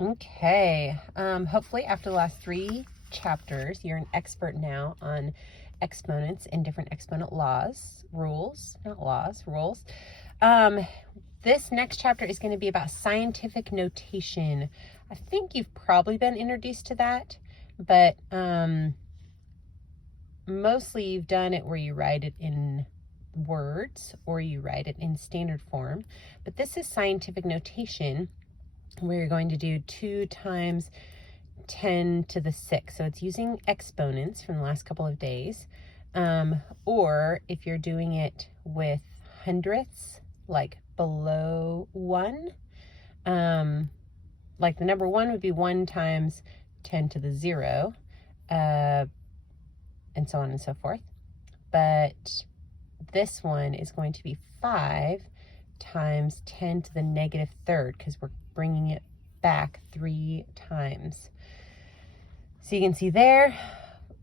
Okay, hopefully after the last 3 chapters, you're an expert now on exponents and different exponent laws, rules, not laws, rules. This next chapter is going to be about scientific notation. I think you've probably been introduced to that, but mostly you've done it where you write it in words or you write it in standard form. But this is scientific notation, where you're going to do 2 times 10 to the 6. So it's using exponents from the last couple of days. Or if you're doing it with hundredths, like below 1, like the number 1 would be 1 times 10 to the 0, and so on and so forth. But this one is going to be 5 times 10 to the negative 3rd, because we're bringing it back 3 times. So you can see there,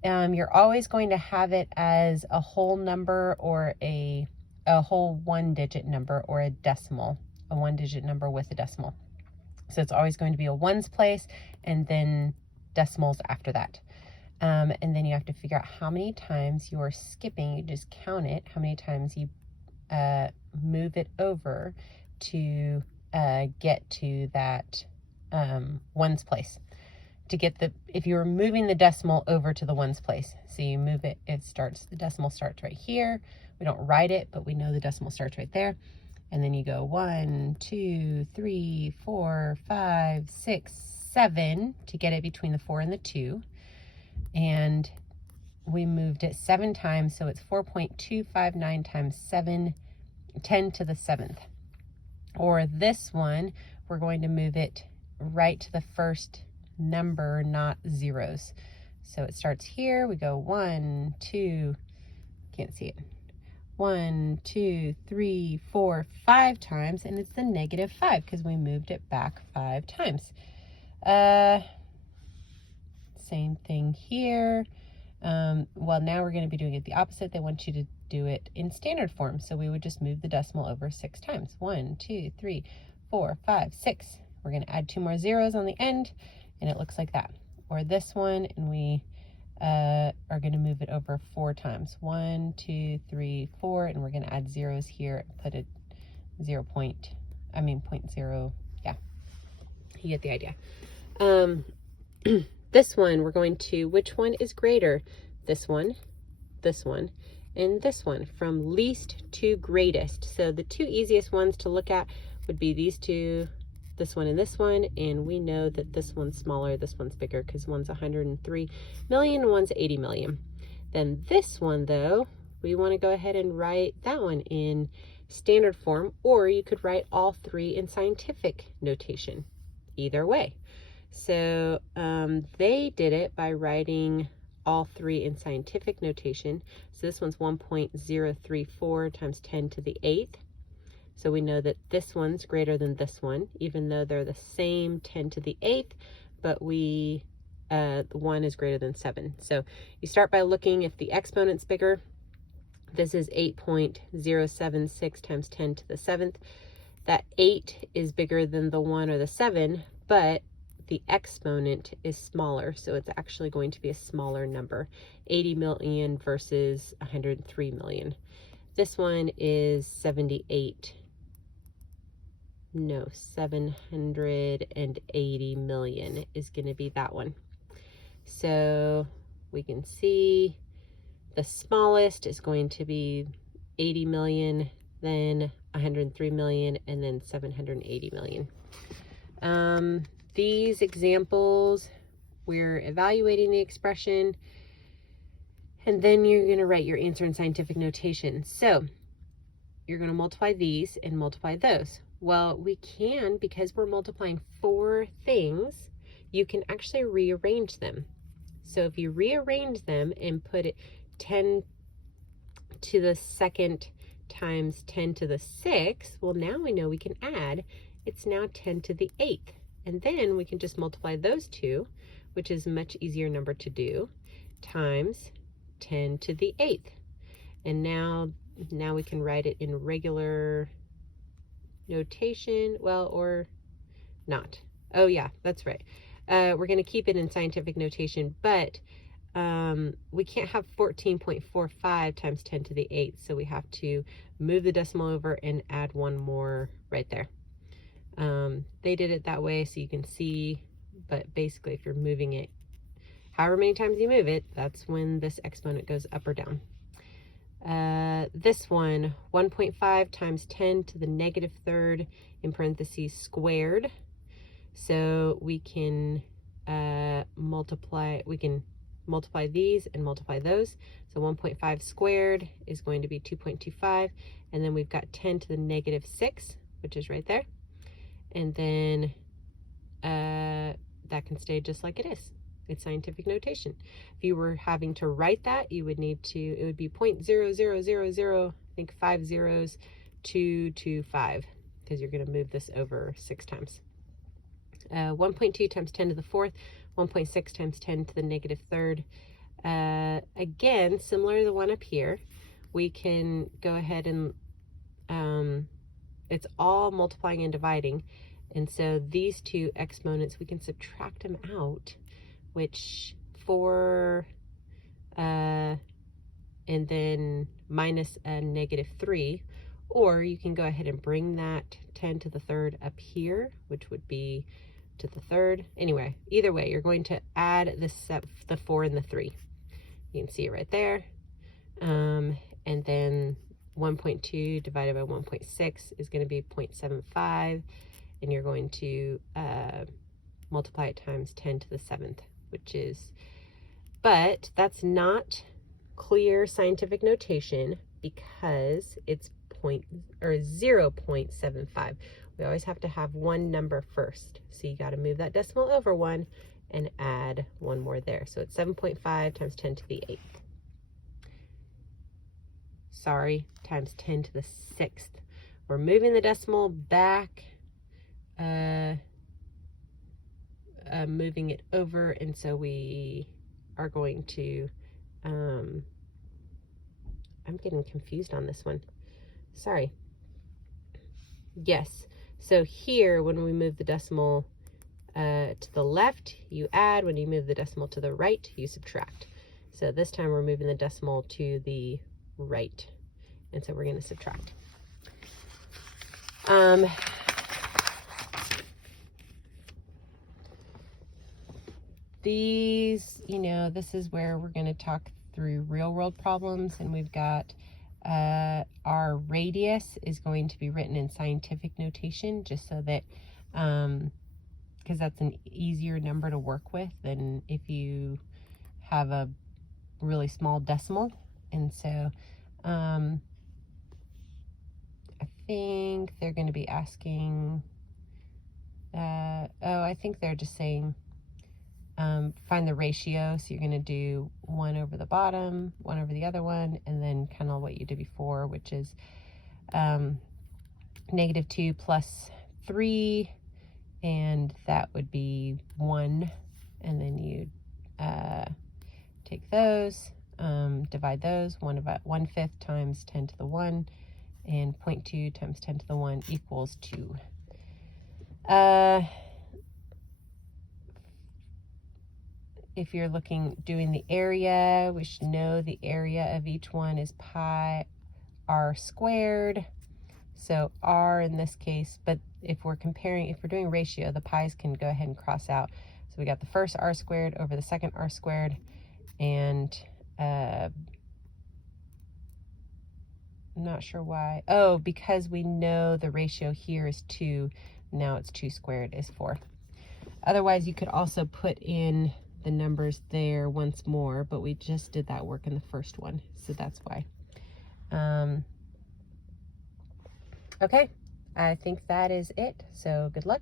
you're always going to have it as a whole number or a whole 1-digit number or a decimal, a 1-digit number with a decimal. So it's always going to be a ones place and then decimals after that. And then you have to figure out how many times you're skipping. You just count it, how many times you move it over to get to that ones place. To get if you're moving the decimal over to the ones place. So you move it, the decimal starts right here. We don't write it, but we know the decimal starts right there. And then you go 1, 2, 3, 4, 5, 6, 7 to get it between the 4 and the 2. And we moved it 7 times, so it's 4.259 times 7, 10 to the 7th. Or this one, we're going to move it right to the first number, not zeros. So it starts here, we go 1, 2, can't see it, 1, 2, 3, 4, 5 times, and it's the negative 5 because we moved it back 5 times. Same thing here. Well, now we're going to be doing it the opposite. They want you to do it in standard form. So we would just move the decimal over 6 times. 1, 2, 3, 4, 5, 6. We're going to add 2 more zeros on the end, and it looks like that. Or this one, and we are going to move it over 4 times. 1, 2, 3, 4, and we're going to add zeros here and put it 0.0. Yeah, you get the idea. This one, we're going to, which one is greater? This one, and this one, from least to greatest. So the 2 easiest ones to look at would be these 2, this one and this one, and we know that this one's smaller, this one's bigger, because one's 103 million and one's 80 million. Then this one, though, we want to go ahead and write that one in standard form, or you could write all 3 in scientific notation. Either way. So they did it by writing all 3 in scientific notation. So this one's 1.034 times 10 to the 8th. So we know that this one's greater than this one, even though they're the same 10 to the 8th, but one is greater than 7. So you start by looking if the exponent's bigger. This is 8.076 times 10 to the 7th. That 8 is bigger than the 1 or the 7, but the exponent is smaller, so it's actually going to be a smaller number. 80 million versus 103 million. This one is 780 million is going to be that one. So we can see the smallest is going to be 80 million, then 103 million, and then 780 million. These examples, we're evaluating the expression, and then you're going to write your answer in scientific notation. So you're going to multiply these and multiply those. Well, we can, because we're multiplying 4 things, you can actually rearrange them. So if you rearrange them and put it 10 to the 2nd times 10 to the 6th, well, now we know we can add. It's now 10 to the 8th. And then we can just multiply those 2, which is a much easier number to do, times 10 to the 8th. And now we can write it in regular notation, well, or not. Oh yeah, that's right. We're going to keep it in scientific notation, but we can't have 14.45 times 10 to the 8th, so we have to move the decimal over and add one more right there. They did it that way so you can see, but basically if you're moving it, however many times you move it, that's when this exponent goes up or down. This one, 1.5 times 10 to the negative third in parentheses squared. So we can multiply these and multiply those. So 1.5 squared is going to be 2.25, and then we've got 10 to the negative 6, which is right there. And then that can stay just like it is. It's scientific notation. If you were having to write that, you would need to, it would be 0.0000, I think 5 zeros, 225, because you're going to move this over 6 times. 1.2 times 10 to the 4th, 1.6 times 10 to the negative third. Again, similar to the one up here, we can go ahead and, it's all multiplying and dividing. And so these two exponents, we can subtract them out, which 4, and then minus a negative 3. Or you can go ahead and bring that 10 to the third up here, which would be to the third. Anyway, either way, you're going to add the 4 and the 3. You can see it right there. And then 1.2 divided by 1.6 is going to be 0.75, and you're going to multiply it times 10 to the 7th, which is, but that's not clear scientific notation because it's 0.75. We always have to have one number first. So you got to move that decimal over one and add one more there. So it's 7.5 times 10 to the 8th. Sorry, times 10 to the 6th. We're moving the decimal back, moving it over, and so we are going to, I'm getting confused on this one. Sorry. Yes. So here, when we move the decimal to the left, you add. When you move the decimal to the right, you subtract. So this time we're moving the decimal to the right, and so we're going to subtract. These, you know, this is where we're going to talk through real world problems, and we've got our radius is going to be written in scientific notation, just so that, because that's an easier number to work with than if you have a really small decimal. And so I think they're going to be asking, I think they're just saying, find the ratio. So you're going to do 1 over the bottom, 1 over the other one, and then kind of what you did before, which is -2 plus 3, and that would be 1. And then you take those, divide those, 1/5 times 10 to the 1, and 0.2 times 10 to the 1 equals 2. If you're doing the area, we should know the area of each one is pi r squared. So r in this case, but if we're doing ratio, the pi's can go ahead and cross out. So we got the first r squared over the second r squared, and I'm not sure why. Oh, because we know the ratio here is 2, now it's 2 squared is 4. Otherwise, you could also put in the numbers there once more, but we just did that work in the first one, so that's why. Okay, I think that is it, so good luck.